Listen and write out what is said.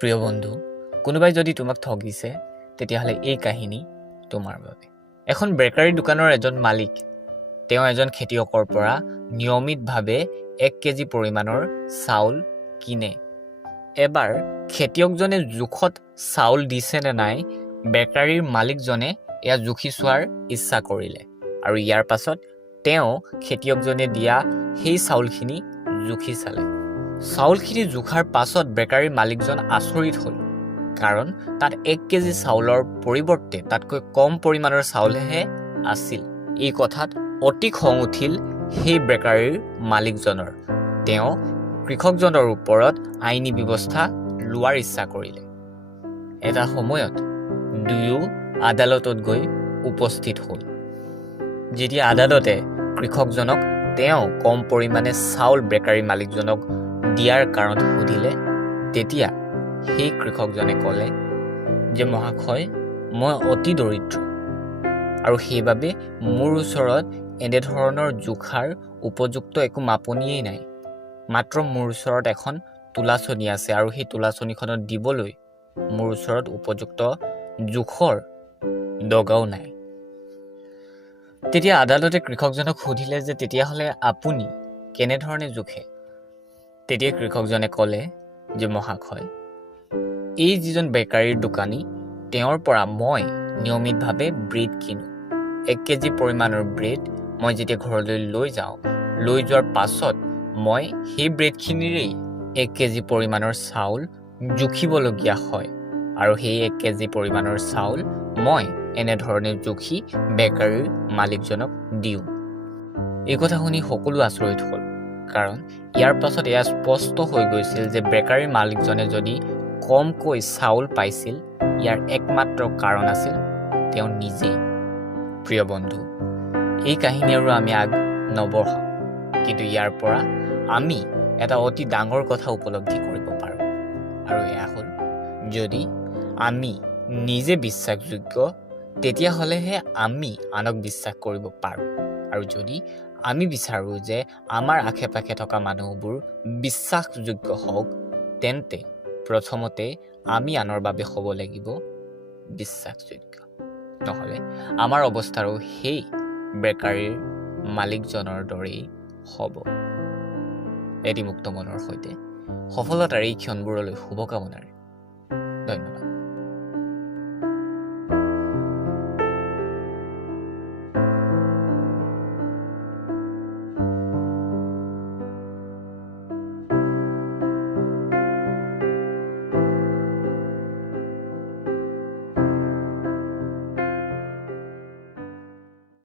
প্ৰিয় বন্ধু, কোনোবাই যদি তোমাক ঠগিছে তেতিয়াহ'লে এই কাহিনী তোমাৰ বাবে। এখন বেকাৰী দোকানৰ এজন মালিক তেওঁ এজন খেতিয়কৰ পৰা নিয়মিতভাৱে 1 কেজি পৰিমাণৰ চাউল কিনে। এবাৰ খেতিয়কজনে জোখত চাউল দিছে নে নাই বেকাৰীৰ মালিকজনে এয়া জুখি চোৱাৰ ইচ্ছা কৰিলে আৰু ইয়াৰ পাছত তেওঁ খেতিয়কজনে দিয়া সেই চাউলখিনি জুখি চালে। চাউলখিনি জোখাৰ পাছত বেকাৰীৰ মালিকজন আচৰিত হ'ল, কাৰণ তাত 1 কেজি চাউলৰ পৰিৱৰ্তে তাতকৈ কম পৰিমাণৰ চাউলহে আছিল। এই কথাত অতি খং উঠিল সেই বেকাৰীৰ মালিকজনৰ। তেওঁ কৃষকজনৰ ওপৰত আইনী ব্যৱস্থা লোৱাৰ ইচ্ছা কৰিলে। এটা সময়ত দুয়ো আদালতত গৈ উপস্থিত হ'ল। যেতিয়া আদালতে কৃষকজনক তেওঁ কম পৰিমাণে চাউল বেকাৰী মালিকজনক দিয়াৰ কাৰণ সুধিলে, তেতিয়া সেই কৃষকজনে ক'লে যে মহাশয়, মই অতি দৰিদ্ৰ আৰু সেইবাবে মোৰ ওচৰত এনেধৰণৰ জোখাৰ উপযুক্ত একো মাপনিয়েই নাই। মাত্ৰ মোৰ ওচৰত এখন তোলাচনী আছে আৰু সেই তোলাচনীখনত দিবলৈ মোৰ ওচৰত উপযুক্ত জোখৰ দগাও নাই। তেতিয়া আদালতে কৃষকজনক সুধিলে যে তেতিয়াহ'লে আপুনি কেনেধৰণে জোখে? তেতিয়া কৃষকজনে ক'লে যে মহাশয়, এই যিজন বেকাৰীৰ দোকানী তেওঁৰ পৰা মই নিয়মিতভাৱে ব্ৰেড কিনো। 1 কেজি পৰিমাণৰ ব্ৰেড মই যেতিয়া ঘৰলৈ লৈ যাওঁ, লৈ যোৱাৰ পাছত মই সেই ব্ৰেডখিনিৰেই 1 কেজি পৰিমাণৰ চাউল জুখিবলগীয়া হয় আৰু সেই 1 কেজি পৰিমাণৰ চাউল মই এনেধৰণে জুখি বেকাৰীৰ মালিকজনক দিওঁ। এই কথা শুনি সকলো আচৰিত হ'ল, কাৰণ ইয়াৰ পাছত এয়া স্পষ্ট হৈ গৈছিল যে বেকাৰীৰ মালিকজনে যদি কমকৈ চাউল পাইছিল, ইয়াৰ একমাত্ৰ কাৰণ আছিল তেওঁ নিজেই। প্ৰিয় বন্ধু, এই কাহিনী আৰু আমি আগ নবঢ়াওঁ, কিন্তু ইয়াৰ পৰা আমি এটা অতি ডাঙৰ কথা উপলব্ধি কৰিব পাৰোঁ, আৰু এয়া হ'ল যদি আমি নিজে বিশ্বাসযোগ্য তেতিয়াহ'লেহে আমি আনক বিশ্বাস কৰিব পাৰোঁ, আৰু যদি আমি বিচাৰোঁ যে আমাৰ আশে পাশে থকা মানুহবোৰ বিশ্বাসযোগ্য হওক, তেন্তে প্ৰথমতে আমি আনৰ বাবে হ'ব লাগিব বিশ্বাসযোগ্য। নহ'লে আমাৰ অৱস্থাৰো সেই বেকাৰীৰ মালিকজনৰ দৰেই হ'ব। এটি মুক্ত মনৰ সৈতে সফলতাৰ এই ক্ষণবোৰলৈ শুভকামনাৰে ধন্যবাদ।